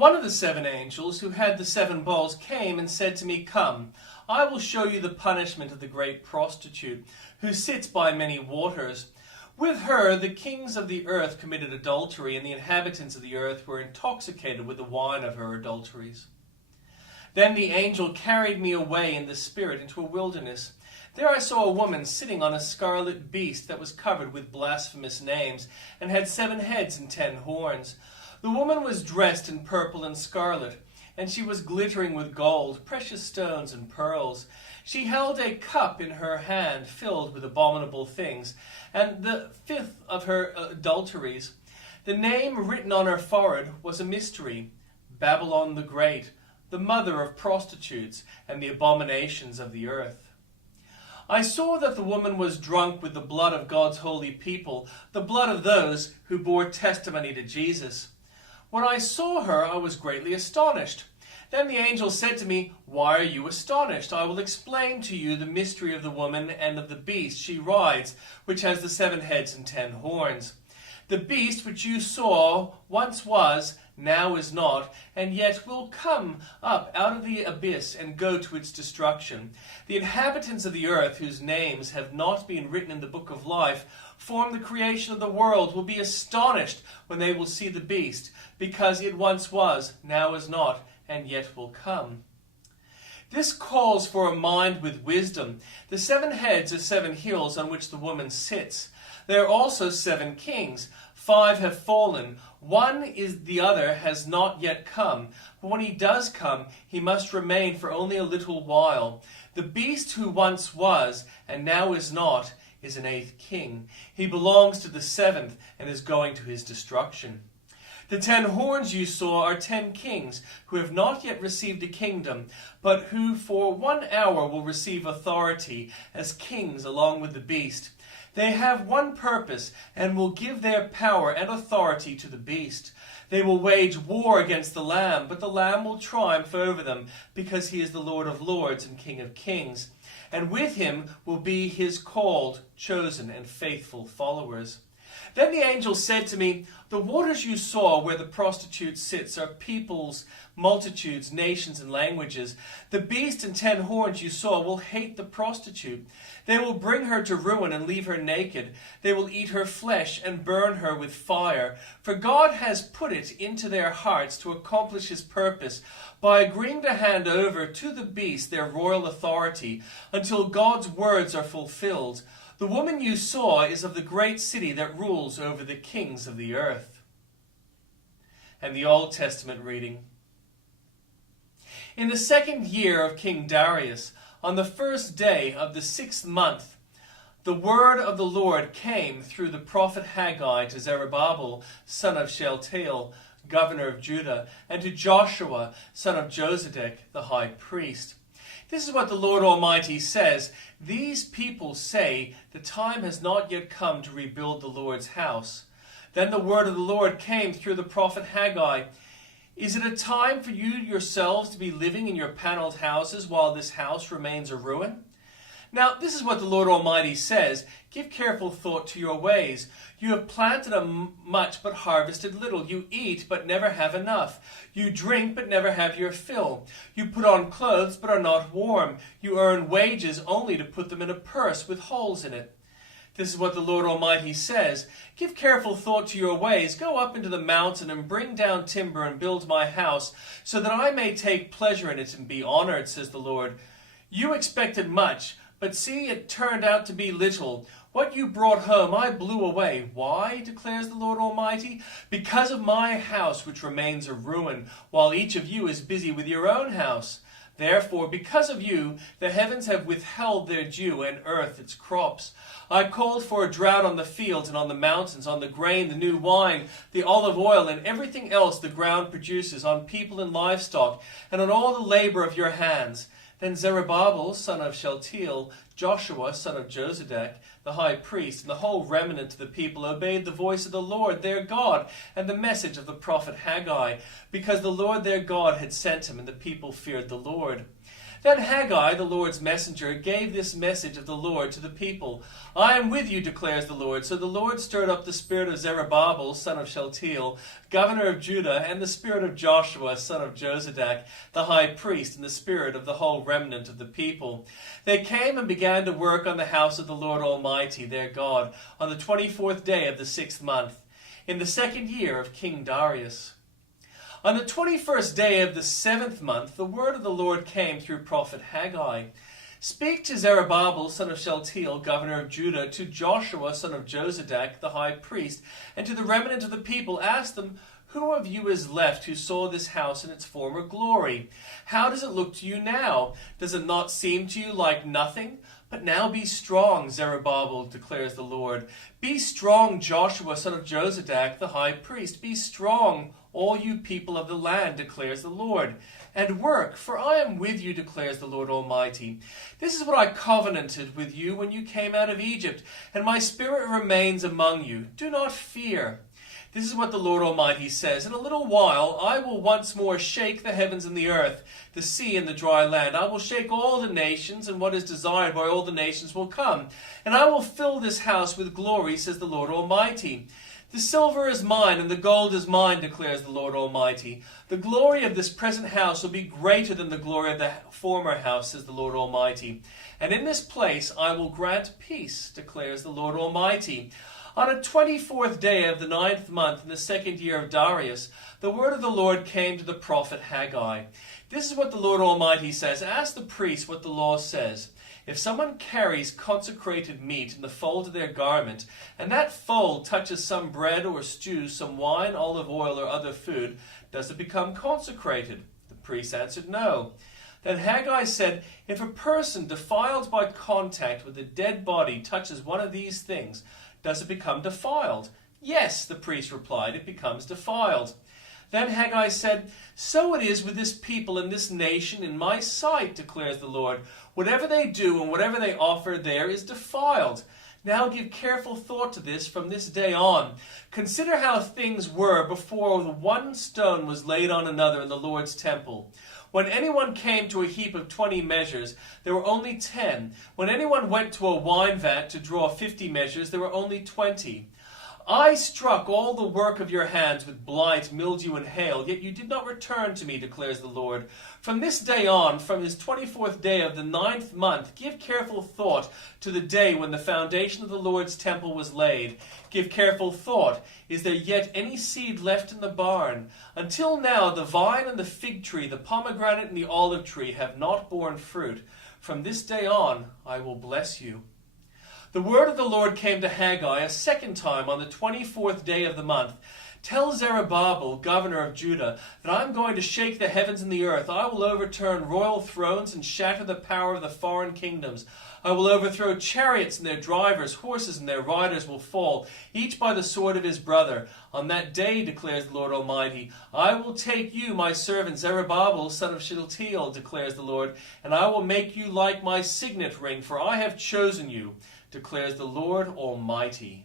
One of the seven angels who had the seven bowls came and said to me, "Come, I will show you the punishment of the great prostitute, who sits by many waters. With her the kings of the earth committed adultery, and the inhabitants of the earth were intoxicated with the wine of her adulteries." Then the angel carried me away in the spirit into a wilderness. There I saw a woman sitting on a scarlet beast that was covered with blasphemous names, and had 7 heads and 10 horns. The woman was dressed in purple and scarlet, and she was glittering with gold, precious stones, and pearls. She held a cup in her hand filled with abominable things, and the 5th of her adulteries. The name written on her forehead was a mystery: Babylon the Great, the mother of prostitutes and the abominations of the earth. I saw that the woman was drunk with the blood of God's holy people, the blood of those who bore testimony to Jesus. When I saw her, I was greatly astonished. Then the angel said to me, "Why are you astonished? I will explain to you the mystery of the woman and of the beast she rides, which has the 7 heads and 10 horns. The beast which you saw once was, now is not, and yet will come up out of the abyss and go to its destruction. The inhabitants of the earth, whose names have not been written in the book of life, from the creation of the world, will be astonished when they will see the beast, because it once was, now is not, and yet will come." This calls for a mind with wisdom. The 7 heads are 7 hills on which the woman sits. There are also 7 kings. 5 have fallen. One is the other has not yet come. But when he does come, he must remain for only a little while. The beast who once was, and now is not, is an 8th king. He belongs to the 7th and is going to his destruction. The 10 horns you saw are 10 kings who have not yet received a kingdom, but who for 1 hour will receive authority as kings along with the beast. They have one purpose and will give their power and authority to the beast. They will wage war against the Lamb, but the Lamb will triumph over them, because he is the Lord of lords and King of kings. And with him will be his called, chosen, and faithful followers. Then the angel said to me, "The waters you saw where the prostitute sits are peoples, multitudes, nations, and languages. The beast and 10 horns you saw will hate the prostitute. They will bring her to ruin and leave her naked. They will eat her flesh and burn her with fire. For God has put it into their hearts to accomplish his purpose by agreeing to hand over to the beast their royal authority until God's words are fulfilled. The woman you saw is of the great city that rules over the kings of the earth." And the Old Testament reading. In the 2nd year of King Darius, on the 1st day of the 6th month, the word of the Lord came through the prophet Haggai to Zerubbabel, son of Shealtiel, governor of Judah, and to Joshua, son of Josedek, the high priest. This is what the Lord Almighty says: "These people say, the time has not yet come to rebuild the Lord's house." Then the word of the Lord came through the prophet Haggai. "Is it a time for you yourselves to be living in your paneled houses while this house remains a ruin?" Now this is what the Lord Almighty says: "Give careful thought to your ways. You have planted much but harvested little. You eat but never have enough. You drink but never have your fill. You put on clothes but are not warm. You earn wages only to put them in a purse with holes in it." This is what the Lord Almighty says: "Give careful thought to your ways. Go up into the mountain and bring down timber and build my house, so that I may take pleasure in it and be honored," says the Lord. "You expected much, but see, it turned out to be little. What you brought home I blew away. Why, declares the Lord Almighty? Because of my house, which remains a ruin, while each of you is busy with your own house. Therefore, because of you, the heavens have withheld their dew, and earth its crops. I called for a drought on the fields and on the mountains, on the grain, the new wine, the olive oil, and everything else the ground produces, on people and livestock, and on all the labor of your hands." Then Zerubbabel, son of Shealtiel, Joshua, son of Josedek, the high priest, and the whole remnant of the people obeyed the voice of the Lord their God and the message of the prophet Haggai, because the Lord their God had sent him, and the people feared the Lord. Then Haggai, the Lord's messenger, gave this message of the Lord to the people. I am with you, declares the Lord. So the Lord stirred up the spirit of Zerubbabel, son of Shealtiel, governor of Judah, and the spirit of Joshua, son of Jozadak, the high priest, and the spirit of the whole remnant of the people. They came and began to work on the house of the Lord Almighty, their God, on the 24th day of the 6th month, in the 2nd year of King Darius. On the 21st day of the 7th month, the word of the Lord came through prophet Haggai. Speak to Zerubbabel, son of Shealtiel, governor of Judah, to Joshua, son of Jozadak, the high priest, and to the remnant of the people. Ask them, who of you is left who saw this house in its former glory? How does it look to you now? Does it not seem to you like nothing? But now be strong, Zerubbabel, declares the Lord. Be strong, Joshua, son of Jozadak, the high priest. Be strong, all you people of the land, declares the Lord. And work, for I am with you, declares the Lord Almighty. This is what I covenanted with you when you came out of Egypt, and my spirit remains among you. Do not fear. This is what the Lord Almighty says. In a little while I will once more shake the heavens and the earth, the sea and the dry land. I will shake all the nations, and what is desired by all the nations will come. And I will fill this house with glory, says the Lord Almighty. The silver is mine, and the gold is mine, declares the Lord Almighty. The glory of this present house will be greater than the glory of the former house, says the Lord Almighty. And in this place I will grant peace, declares the Lord Almighty. On the 24th day of the 9th month in the 2nd year of Darius, the word of the Lord came to the prophet Haggai. This is what the Lord Almighty says. Ask the priest what the law says. If someone carries consecrated meat in the fold of their garment, and that fold touches some bread or stew, some wine, olive oil, or other food, does it become consecrated? The priest answered, no. Then Haggai said, if a person defiled by contact with a dead body touches one of these things, does it become defiled? Yes, the priest replied, it becomes defiled. Then Haggai said, so it is with this people and this nation in my sight, declares the Lord. Whatever they do and whatever they offer there is defiled. Now give careful thought to this from this day on. Consider how things were before the one stone was laid on another in the Lord's temple. When anyone came to a heap of 20 measures, there were only 10. When anyone went to a wine vat to draw 50 measures, there were only 20. I struck all the work of your hands with blight, mildew, and hail, yet you did not return to me, declares the Lord. From this day on, from his 24th day of the 9th month, give careful thought to the day when the foundation of the Lord's temple was laid. Give careful thought, is there yet any seed left in the barn? Until now the vine and the fig tree, the pomegranate and the olive tree have not borne fruit. From this day on I will bless you. The word of the Lord came to Haggai a second time on the 24th day of the month. Tell Zerubbabel, governor of Judah, that I am going to shake the heavens and the earth. I will overturn royal thrones and shatter the power of the foreign kingdoms. I will overthrow chariots and their drivers, horses and their riders will fall, each by the sword of his brother. On that day, declares the Lord Almighty, I will take you, my servant Zerubbabel, son of Shealtiel, declares the Lord, and I will make you like my signet ring, for I have chosen you, declares the Lord Almighty.